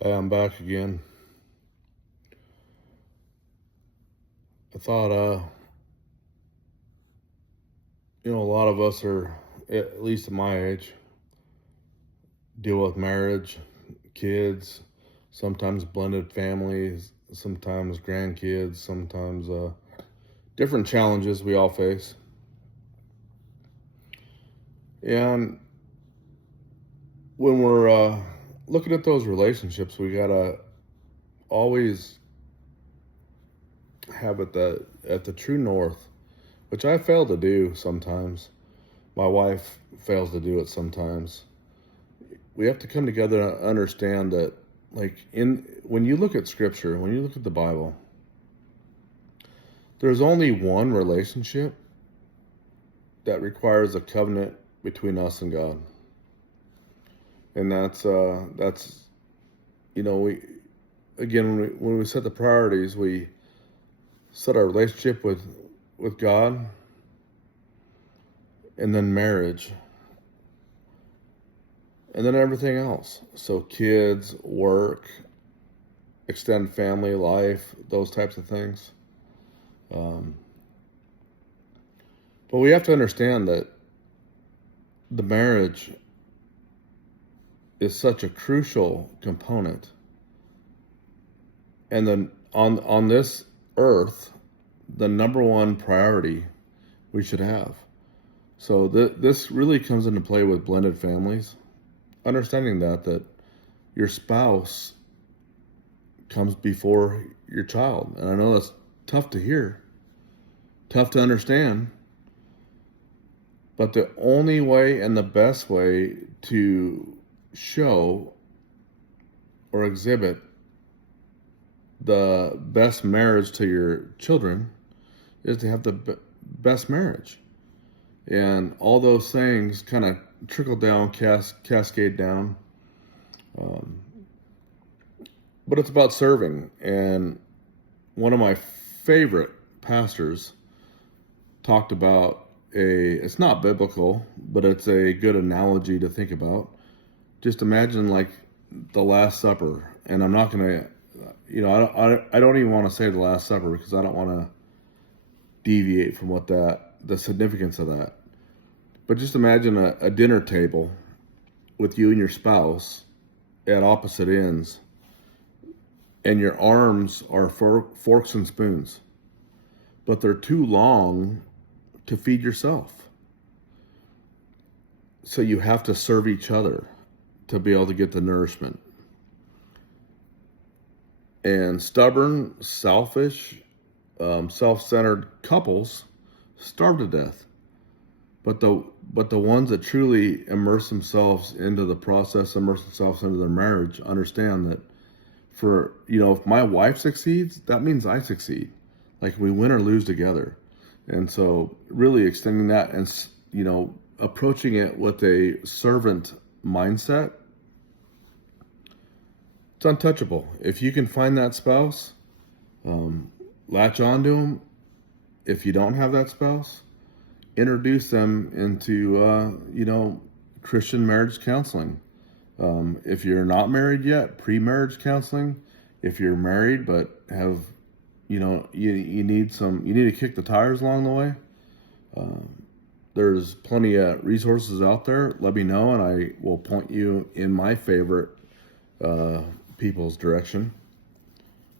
Hey, I'm back again. I thought, a lot of us are, at least at my age, deal with marriage, kids, sometimes blended families, sometimes grandkids, sometimes different challenges we all face. And when we're looking at those relationships, we gotta always have it at the true north, which I fail to do sometimes. My wife fails to do it sometimes. We have to come together and understand that, like, in when you look at scripture, when you look at the Bible, there's only one relationship that requires a covenant between us and God. And that's we again, when we set the priorities, we set our relationship with God, and then marriage, and then everything else. So kids, work, extended family life, those types of things. Um, but we have to understand that the marriage is such a crucial component. And then on this earth, the number one priority we should have. So this really comes into play with blended families, understanding that your spouse comes before your child. And I know that's tough to hear, tough to understand, but the only way and the best way to show or exhibit the best marriage to your children is to have the best marriage. And all those things kind of trickle down, cascade down. Um, but it's about serving. And one of my favorite pastors talked about it's not biblical, but it's a good analogy to think about. Just imagine like the Last Supper. And I'm not going to, I don't even want to say the Last Supper because I don't want to deviate from the significance of that. But just imagine a dinner table with you and your spouse at opposite ends, and your arms are forks and spoons, but they're too long to feed yourself. So you have to serve each other to be able to get the nourishment. And stubborn, selfish, self-centered couples starve to death. But the ones that truly immerse themselves into the process, immerse themselves into their marriage, understand that if my wife succeeds, that means I succeed. Like we win or lose together. And so really extending that and, approaching it with a servant mindset, it's untouchable. If you can find that spouse, latch onto them. If you don't have that spouse, introduce them into, Christian marriage counseling. If you're not married yet, pre-marriage counseling. If you're married but have, you need to kick the tires along the way. There's plenty of resources out there. Let me know, and I will point you in my favorite people's direction.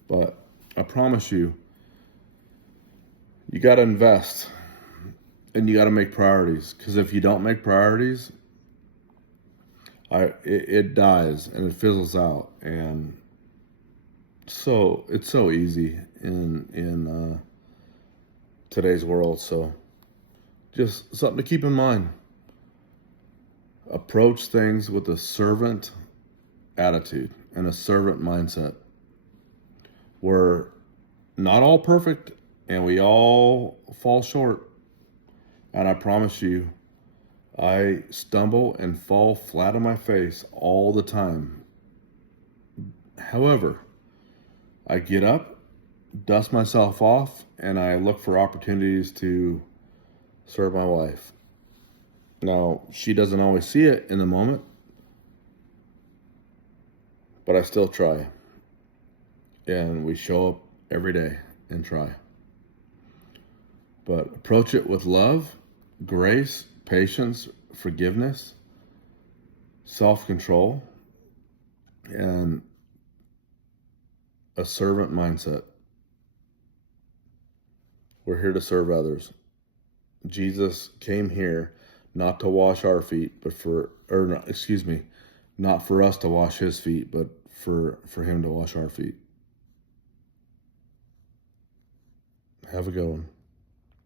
But I promise you, you got to invest. And you got to make priorities, because if you don't make priorities, it dies and it fizzles out. And so it's so easy in today's world. So just something to keep in mind. Approach things with a servant attitude and a servant mindset. We're not all perfect, and we all fall short. And I promise you, I stumble and fall flat on my face all the time. However, I get up, dust myself off, and I look for opportunities to serve my wife. Now, she doesn't always see it in the moment, but I still try. And we show up every day and try. But approach it with love, grace, patience, forgiveness, self-control, and a servant mindset. We're here to serve others. Jesus came here not to wash our feet, not for us to wash his feet, but for him to wash our feet. Have a good one.